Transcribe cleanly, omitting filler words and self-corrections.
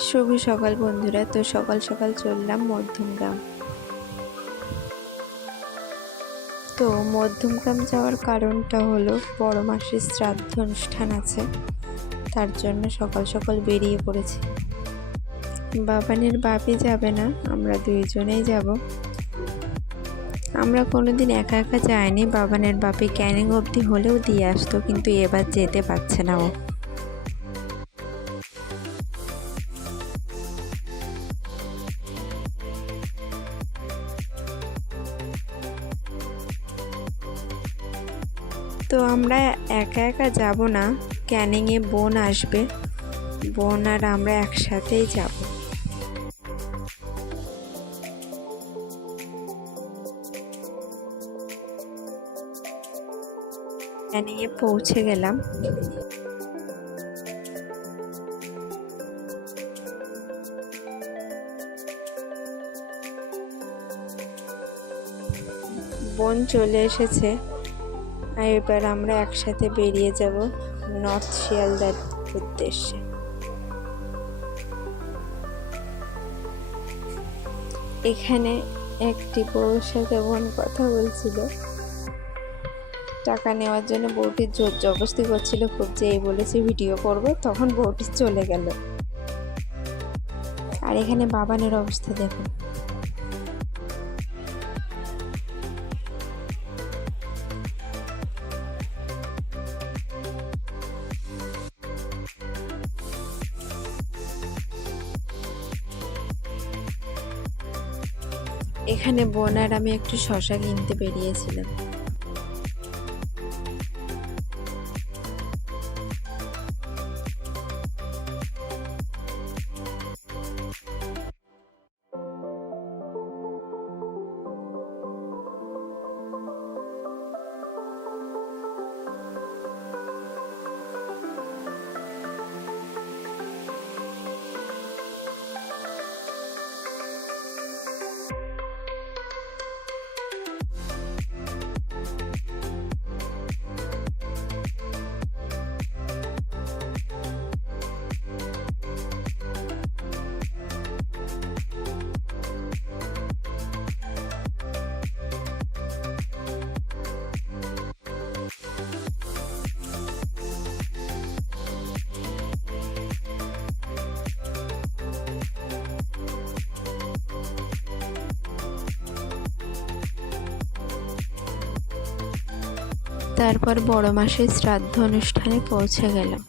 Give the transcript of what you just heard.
শুভ সকাল বন্ধুরা। তো সকাল সকাল চললাম মধ্যমগ্রাম। তো মধ্যমগ্রাম যাওয়ার কারণটা হলো বড় মাসির শ্রাদ্ধ অনুষ্ঠান আছে, তার জন্য সকাল সকাল বেরিয়ে পড়েছি। বাবানের বাপি যাবে না, আমরা দুইজনেই যাব। আমরা কোনোদিন একা একা যাইনি। বাবানের বাপি ক্যানিং অবধি হলেও দিয়ে আসতো, কিন্তু এবার যেতে পারছে না ও। তো আমরা একা একা যাব না, ক্যানিংয়ে বোন আসবে, বোন আর আমরা একসাথেই যাব। ক্যানিংয়ে পৌঁছে গেলাম। বোন চলে এসেছে, আর এবার আমরা একসাথে বেরিয়ে যাব নর্থ শিয়ালদার উদ্দেশ্যে। এখানে একটি বউর সাথে বোন কথা বলছিল, টাকা নেওয়ার জন্য বউটির জোর জবরদস্তি করছিল খুব, যে এই বলেছে ভিডিও করব, তখন বউটি চলে গেল। আর এখানে বাবানের অবস্থা দেখুন। এখানে বোন আর আমি একটু শশা কিনতে বেরিয়েছিলাম। তারপর বড় মাসির শ্রাদ্ধ অনুষ্ঠানে পৌঁছে গেলাম।